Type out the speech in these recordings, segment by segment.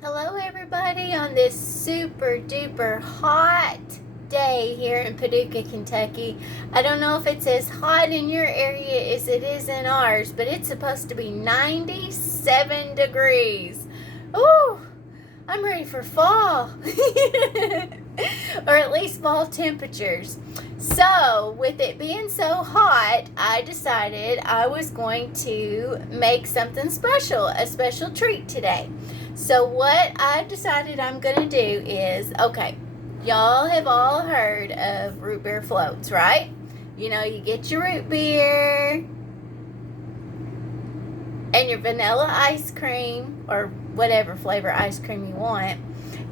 Hello, everybody, on this super duper hot day here in Paducah, Kentucky. I don't know if it's as hot in your area as it is in ours, but it's supposed to be 97 degrees. Ooh, I'm ready for fall. Or at least fall temperatures. So, with it being so hot, I decided I was going to make something special, a special treat today. So what I decided I'm going to do is, okay, y'all have all heard of root beer floats, right? You know, you get your root beer and your vanilla ice cream or whatever flavor ice cream you want,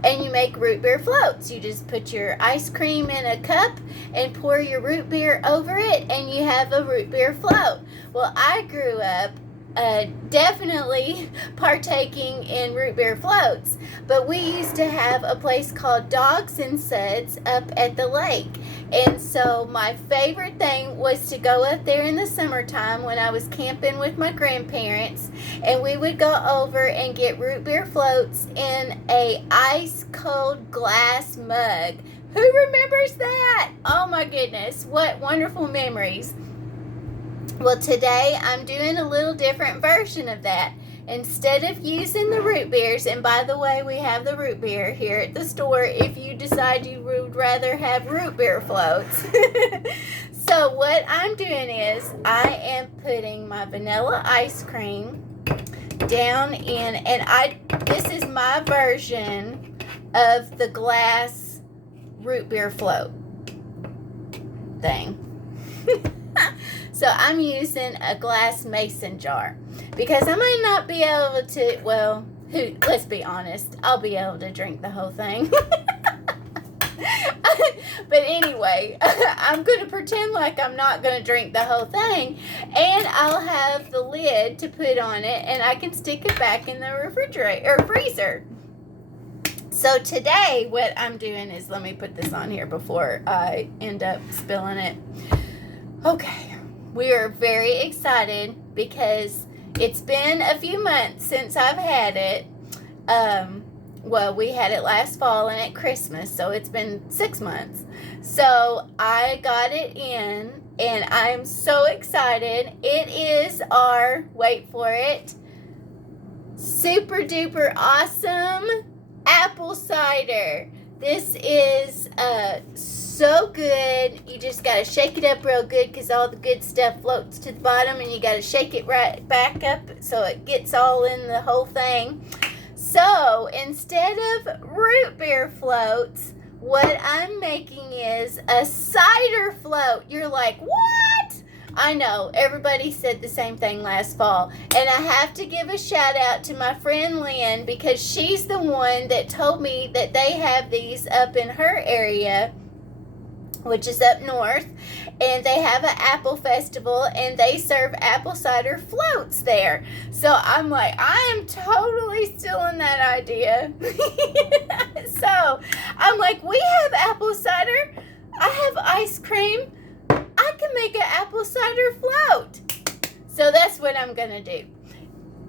and you make root beer floats. You just put your ice cream in a cup and pour your root beer over it, and you have a root beer float. Well, I grew up definitely partaking in root beer floats, but we used to have a place called Dogs and Suds up at the lake, and so my favorite thing was to go up there in the summertime when I was camping with my grandparents, and we would go over and get root beer floats in a ice cold glass mug. Who remembers that? Oh my goodness, what wonderful memories. Well, today I'm doing a little different version of that. Instead of using the root beers, and by the way, we have the root beer here at the store if you decide you would rather have root beer floats. So what I'm doing is I am putting my vanilla ice cream down in, and this is my version of the glass root beer float thing. So I'm using a glass mason jar because I might not be able to, well, let's be honest, I'll be able to drink the whole thing. But anyway, I'm going to pretend like I'm not going to drink the whole thing, and I'll have the lid to put on it, and I can stick it back in the refrigerator or freezer. So today what I'm doing is, let me put this on here before I end up spilling it. Okay. We are very excited because it's been a few months since I've had it. Well, we had it last fall and at Christmas, so it's been 6 months. So I got it in, and I'm so excited. It is our, wait for it, super duper awesome apple cider. This is so good. You just got to shake it up real good because all the good stuff floats to the bottom, and you got to shake it right back up so it gets all in the whole thing. So instead of root beer floats, what I'm making is a cider float. You're like, what? I know, everybody said the same thing last fall. And I have to give a shout out to my friend Lynn because she's the one that told me that they have these up in her area, which is up north, and they have an apple festival, and they serve apple cider floats there. So I'm like, I am totally stealing that idea. So I'm like, we have apple cider. I have ice cream. I can make an apple cider float. So that's what I'm going to do.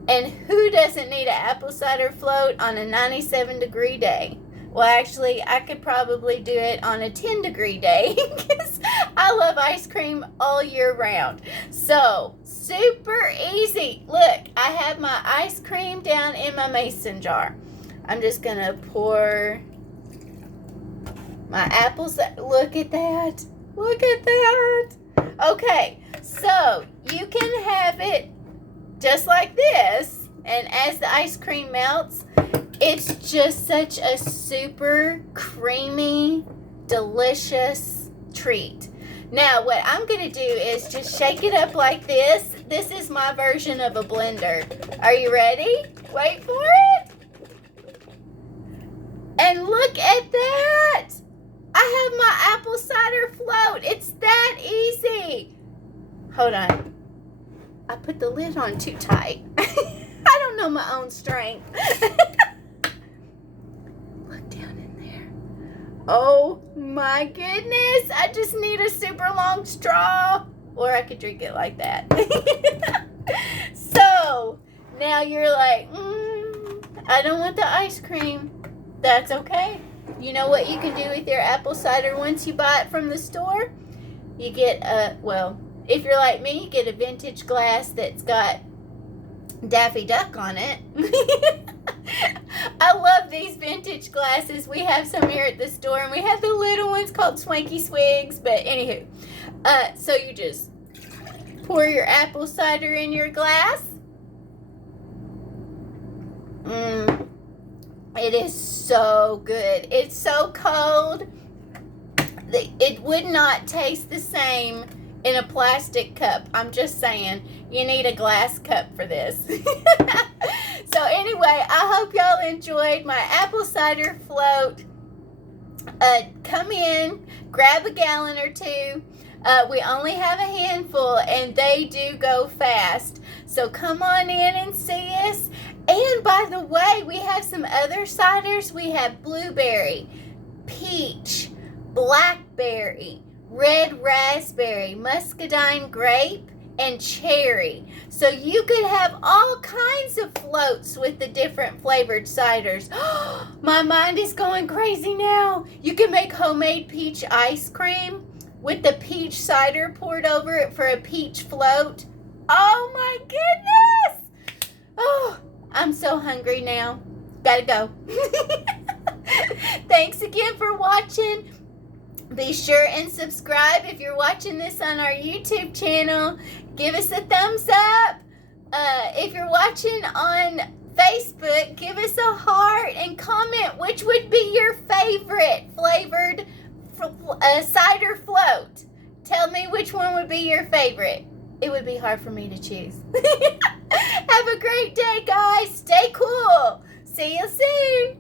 And who doesn't need an apple cider float on a 97 degree day? Well, actually, I could probably do it on a 10-degree day because I love ice cream all year round. So, super easy. Look, I have my ice cream down in my mason jar. I'm just going to pour my apples. Look at that. Look at that. Okay, so you can have it just like this, and as the ice cream melts, it's just such a super creamy, delicious treat. Now, what I'm going to do is just shake it up like this. This is my version of a blender. Are you ready? Wait for it. And look at that. I have my apple cider float. It's that easy. Hold on. I put the lid on too tight. I don't know my own strength. Look down in there. Oh my goodness. I just need a super long straw. Or I could drink it like that. So, now you're like, I don't want the ice cream. That's okay. You know what you can do with your apple cider once you buy it from the store? You get if you're like me, you get a vintage glass that's got Daffy Duck on it. I love these vintage glasses. We have some here at the store, and we have the little ones called Swanky Swigs. But anywho, so you just pour your apple cider in your glass. It is so good. It's so cold. It would not taste the same in a plastic cup. I'm just saying, you need a glass cup for this. So anyway, I hope y'all enjoyed my apple cider float. Come in, grab a gallon or two. We only have a handful, and they do go fast. So come on in and see us. And by the way, we have some other ciders. We have blueberry, peach, blackberry, red raspberry, muscadine grape, and cherry. So you could have all kinds of floats with the different flavored ciders. My mind is going crazy now. You can make homemade peach ice cream with the peach cider poured over it for a peach float. Oh my goodness! Oh, I'm so hungry now. Gotta go. Thanks again for watching. Be sure and subscribe if you're watching this on our YouTube channel. Give us a thumbs up. If you're watching on Facebook, give us a heart and comment which would be your favorite flavored cider float. Tell me which one would be your favorite. It would be hard for me to choose. Have a great day, guys. Stay cool. See you soon.